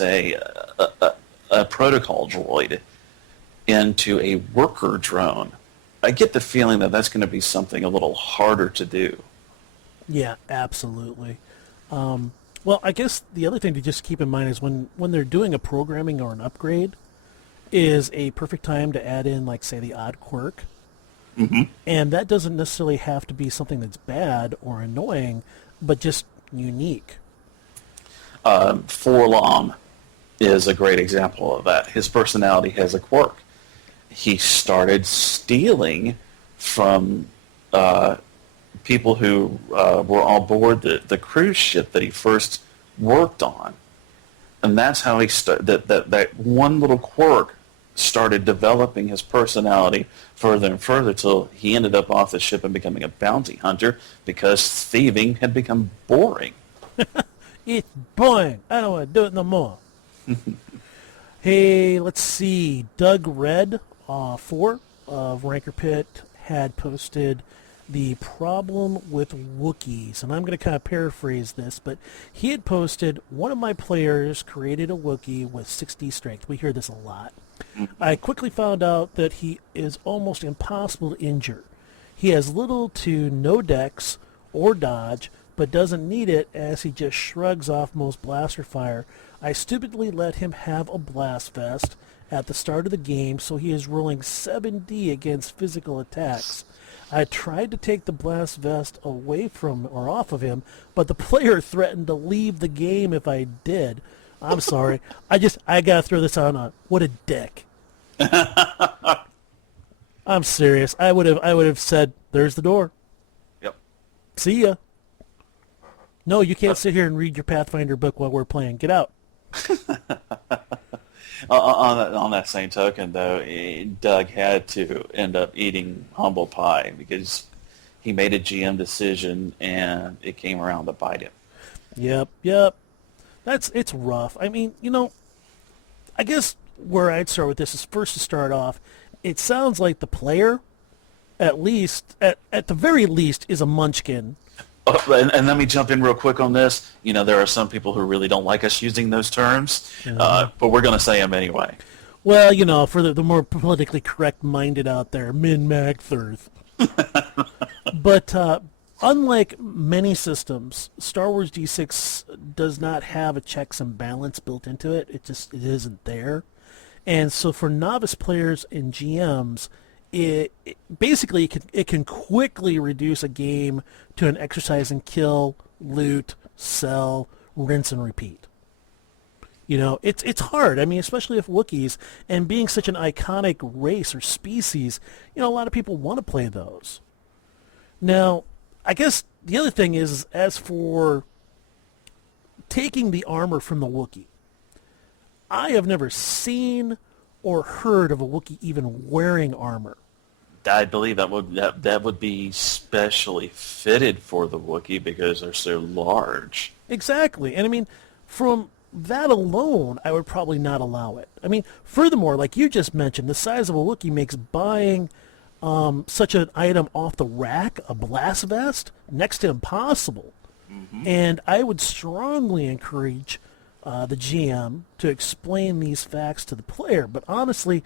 a protocol droid into a worker drone, I get the feeling that that's going to be something a little harder to do. Yeah, absolutely. Well, I guess the other thing to just keep in mind is when they're doing a programming or an upgrade is a perfect time to add in, like, say, the odd quirk. Mm-hmm. And that doesn't necessarily have to be something that's bad or annoying, but just unique. Forlom is a great example of that. His personality has a quirk. He started stealing from people who were on board the cruise ship that he first worked on. And that's how he that one little quirk started developing his personality further and further till he ended up off the ship and becoming a bounty hunter because thieving had become boring. It's boring. I don't want to do it no more. Hey, let's see. Doug Red 4 of Rancor Pit had posted the problem with Wookiees, and I'm going to kind of paraphrase this, but he had posted, one of my players created a Wookiee with 60 strength. We hear this a lot. I quickly found out that he is almost impossible to injure. He has little to no dex or dodge, but doesn't need it as he just shrugs off most blaster fire. I stupidly let him have a blast vest at the start of the game, so he is rolling 7D against physical attacks. I tried to take the blast vest away from or off of him, but the player threatened to leave the game if I did. I'm sorry. I gotta throw this on. What a dick. I'm serious. I would have said, "There's the door. Yep. See ya." No, you can't sit here and read your Pathfinder book while we're playing. Get out. On that same token, though, Doug had to end up eating humble pie because he made a GM decision and it came around to bite him. Yep. It's rough. I mean, I guess where I'd start with this is first to start off, it sounds like the player, at the very least, is a munchkin. And let me jump in real quick on this. There are some people who really don't like us using those terms, but we're going to say them anyway. Well, for the more politically correct-minded out there, min-mag-thirth. But unlike many systems, Star Wars D6 does not have a checks and balance built into it. It isn't there. And so for novice players and GMs, it basically can quickly reduce a game to an exercise in kill, loot, sell, rinse, and repeat. It's hard. I mean, especially if Wookiees, and being such an iconic race or species, a lot of people want to play those. Now, I guess the other thing is, as for taking the armor from the Wookiee, I have never seen or heard of a Wookiee even wearing armor. I believe that would be specially fitted for the Wookiee because they're so large. Exactly. And I mean, from that alone, I would probably not allow it. I mean, furthermore, like you just mentioned, the size of a Wookiee makes buying such an item off the rack, a blast vest, next to impossible. Mm-hmm. And I would strongly encourage the GM to explain these facts to the player. But honestly,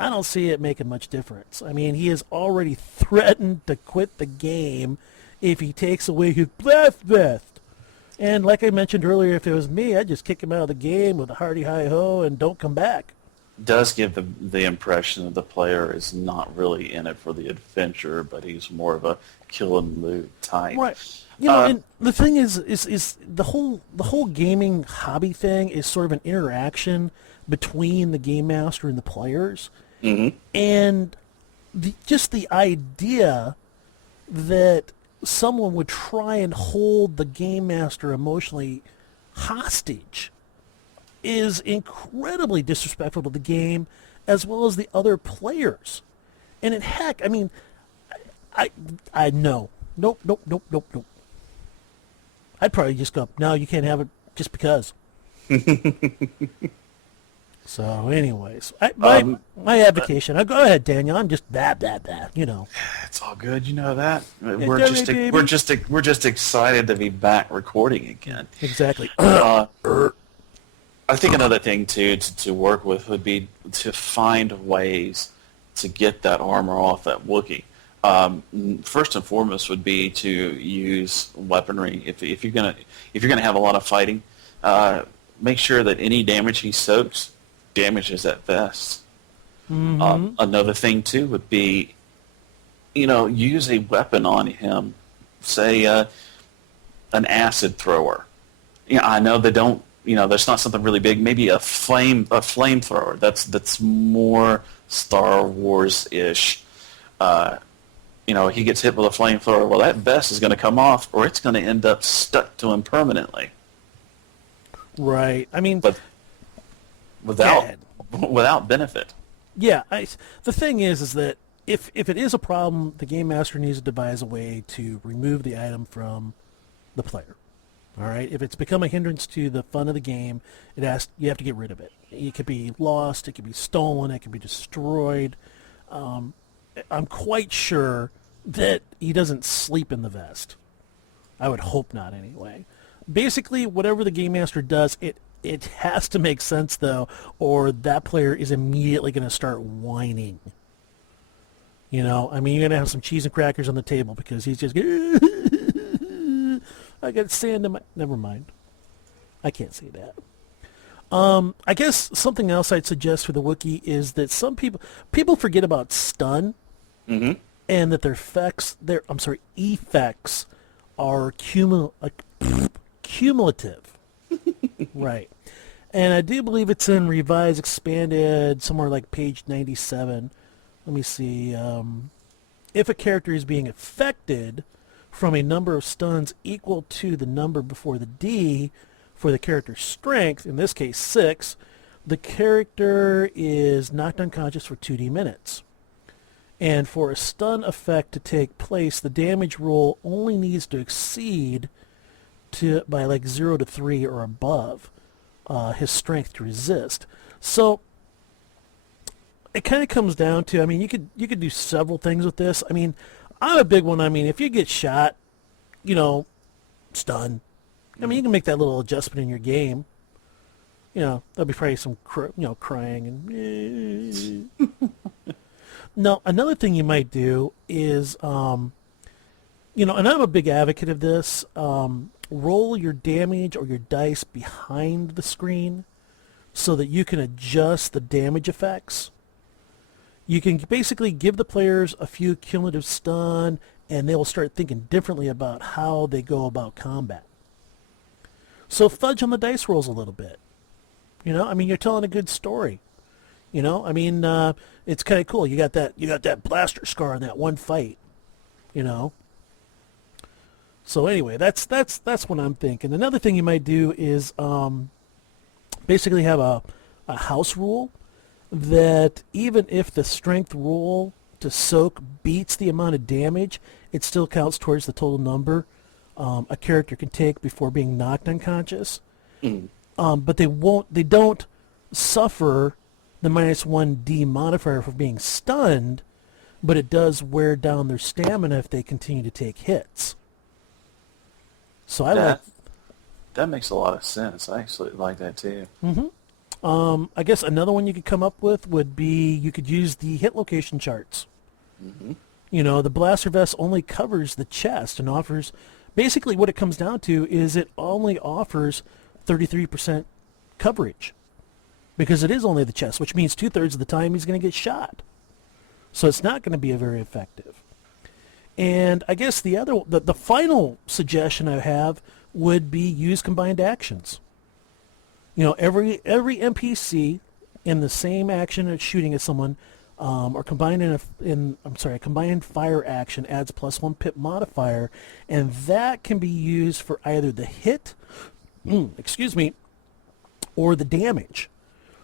I don't see it making much difference. I mean, he has already threatened to quit the game if he takes away his blast vest. And like I mentioned earlier, if it was me, I'd just kick him out of the game with a hearty hi-ho and don't come back. Does give the impression that the player is not really in it for the adventure, but he's more of a kill and loot type. Right. And the thing is the whole gaming hobby thing is sort of an interaction between the game master and the players. Mm-hmm. And just the idea that someone would try and hold the game master emotionally hostage is incredibly disrespectful to the game as well as the other players. And heck, I mean, I know. Nope. I'd probably just go, no, you can't have it just because. So, anyways, my advocation. Go ahead, Daniel. I'm just that. It's all good. You know that. We're just excited to be back recording again. Exactly. I think another thing too to work with would be to find ways to get that armor off that Wookiee. First and foremost would be to use weaponry. If you're gonna have a lot of fighting, make sure that any damage he soaks damages that vest. Another thing too would be, use a weapon on him, say an acid thrower. I know they don't. There's not something really big. Maybe a flamethrower. That's more Star Wars-ish. He gets hit with a flamethrower. Well, that vest is going to come off, or it's going to end up stuck to him permanently. Right. I mean, but without benefit. Yeah. The thing is that if it is a problem, the game master needs to devise a way to remove the item from the player. All right. If it's become a hindrance to the fun of the game, you have to get rid of it. It could be lost. It could be stolen. It could be destroyed. I'm quite sure that he doesn't sleep in the vest. I would hope not, anyway. Basically, whatever the game master does, it has to make sense, though, or that player is immediately going to start whining. You're going to have some cheese and crackers on the table because he's just I got sand in my... Never mind. I can't say that. I guess something else I'd suggest for the Wookiee is that some people forget about stun, and that their effects are cumulative. Right. And I do believe it's in Revised Expanded, somewhere like page 97. Let me see. If a character is being affected from a number of stuns equal to the number before the D for the character's strength, in this case 6, the character is knocked unconscious for 2D minutes. And for a stun effect to take place, the damage roll only needs to exceed by like 0 to 3 or above his strength to resist. So it kind of comes down to, you could do several things with this. I'm a big one. If you get shot, stun. You can make that little adjustment in your game. There'll be probably some, crying and. No, another thing you might do is, and I'm a big advocate of this. Roll your damage or your dice behind the screen so that you can adjust the damage effects. You can basically give the players a few cumulative stun, and they will start thinking differently about how they go about combat. So fudge on the dice rolls a little bit. You're telling a good story. It's kind of cool. You got that blaster scar in that one fight. So anyway, that's what I'm thinking. Another thing you might do is basically have a house rule that even if the strength roll to soak beats the amount of damage, it still counts towards the total number a character can take before being knocked unconscious. But they don't suffer the -1D modifier for being stunned, but it does wear down their stamina if they continue to take hits. So that makes a lot of sense. I actually like that too. I guess another one you could come up with would be you could use the hit location charts. The blaster vest only covers the chest and offers, basically what it comes down to is it only offers 33% coverage because it is only the chest, which means 2/3 of the time he's going to get shot. So it's not going to be very effective. And I guess the final suggestion I have would be use combined actions. Every NPC in the same action as shooting at someone, or combined a combined fire action adds +1 pip modifier, and that can be used for either the hit, or the damage.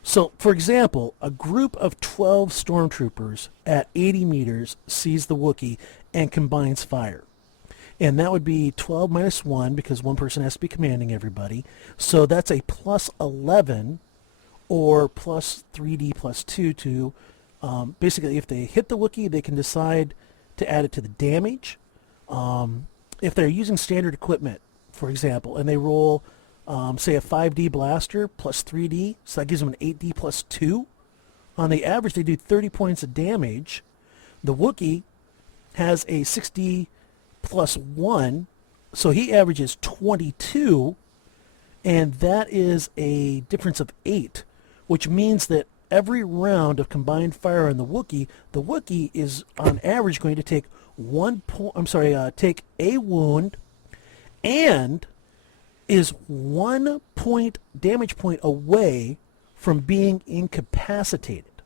So, for example, a group of 12 stormtroopers at 80 meters sees the Wookiee and combines fire. And that would be 12 minus 1 because one person has to be commanding everybody. So that's a +11 or +3D +2 to basically if they hit the Wookiee, they can decide to add it to the damage. If they're using standard equipment, for example, and they roll say a 5D blaster plus 3D, so that gives them an 8D plus 2. On the average, they do 30 points of damage. The Wookiee has a 6D plus 1, so he averages 22, and that is a difference of 8, which means that every round of combined fire on the Wookiee is on average going to take take a wound, and is 1 damage point away from being incapacitated.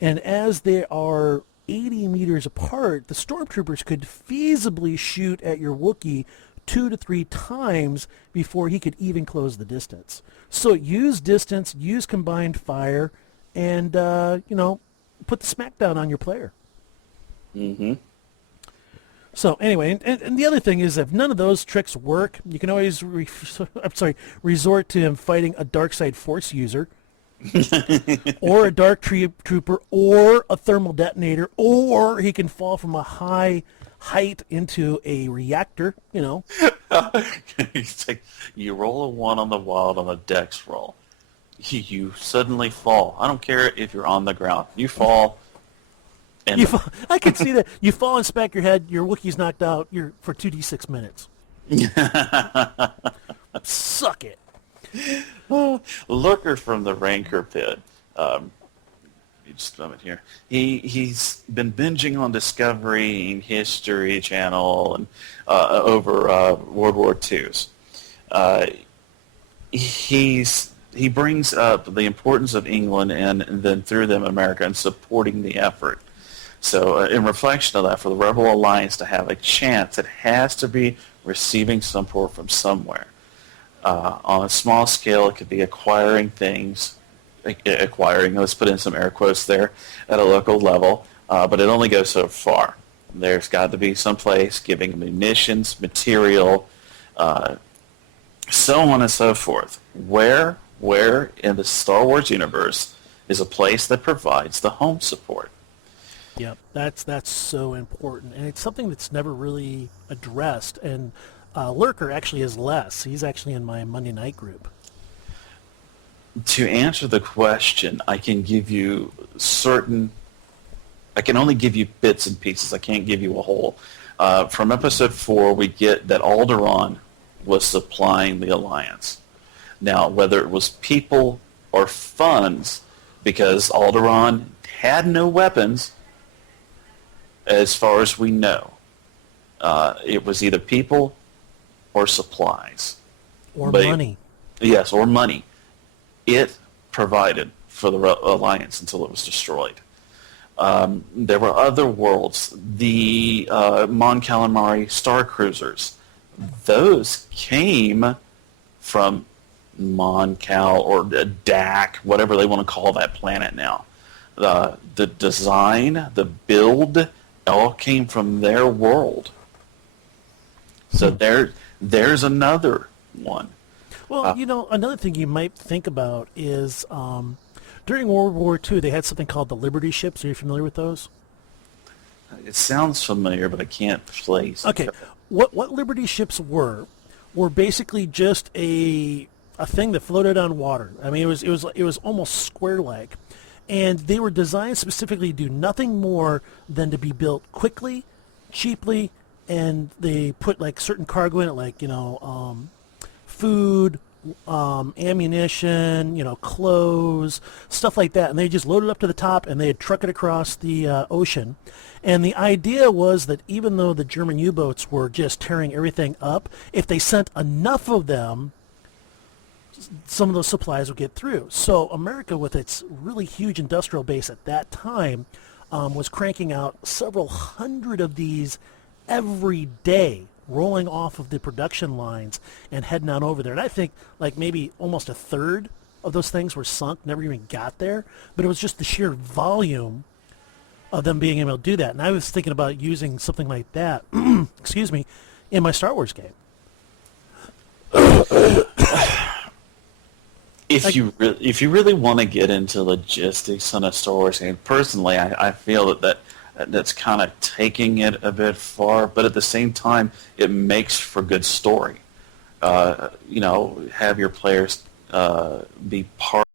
And as they are 80 meters apart, the stormtroopers could feasibly shoot at your Wookiee 2 to 3 times before he could even close the distance. So use distance, use combined fire, and, put the smackdown on your player. Mm-hmm. So anyway, and the other thing is, if none of those tricks work, you can always resort to him fighting a dark side force user, or a dark trooper, or a thermal detonator, or he can fall from a high height into a reactor. It's like you roll a 1 on the wild on a dex roll. You suddenly fall. I don't care if you're on the ground. You fall. And I can see that. You fall and smack your head, your Wookiee's knocked out for 2d6 minutes. Suck it. Lurker from the Rancor Pit. Just a moment here. He's been binging on Discovery and History Channel and over World War II's. He brings up the importance of England and then through them America and supporting the effort. So in reflection of that, for the Rebel Alliance to have a chance, it has to be receiving support from somewhere. On a small scale, it could be acquiring things, let's put in some air quotes there, at a local level, but it only goes so far. There's got to be some place giving munitions, material, so on and so forth. Where in the Star Wars universe is a place that provides the home support? Yep, that's so important, and it's something that's never really addressed. And Lurker actually is less. He's actually in my Monday night group. To answer the question, I can only give you bits and pieces. I can't give you a whole. From episode 4, we get that Alderaan was supplying the Alliance. Now, whether it was people or funds, because Alderaan had no weapons, as far as we know. It was either people or supplies. Or money. Yes, or money. It provided for the Alliance until it was destroyed. There were other worlds. The Mon Calamari Star Cruisers. Those came from Mon Cal or Dak, whatever they want to call that planet now. The design, the build, all came from their world. So there's another one. Well, another thing you might think about is during World War II, they had something called the Liberty ships. Are you familiar with those? It sounds familiar, but I can't place. Okay, what Liberty ships were basically just a thing that floated on water. I mean, it was almost square-like. And they were designed specifically to do nothing more than to be built quickly, cheaply, and they put like certain cargo in it, like food, ammunition, clothes, stuff like that. And they just loaded it up to the top and they'd truck it across the ocean. And the idea was that even though the German U-boats were just tearing everything up, if they sent enough of them, some of those supplies would get through. So America, with its really huge industrial base at that time, was cranking out several hundred of these every day, rolling off of the production lines and heading on over there. And I think like maybe almost a third of those things were sunk, never even got there. But it was just the sheer volume of them being able to do that. And I was thinking about using something like that, excuse me, in my Star Wars game. If you really want to get into logistics on a Star Wars game, personally, I feel that's kind of taking it a bit far, but at the same time, it makes for good story. have your players be part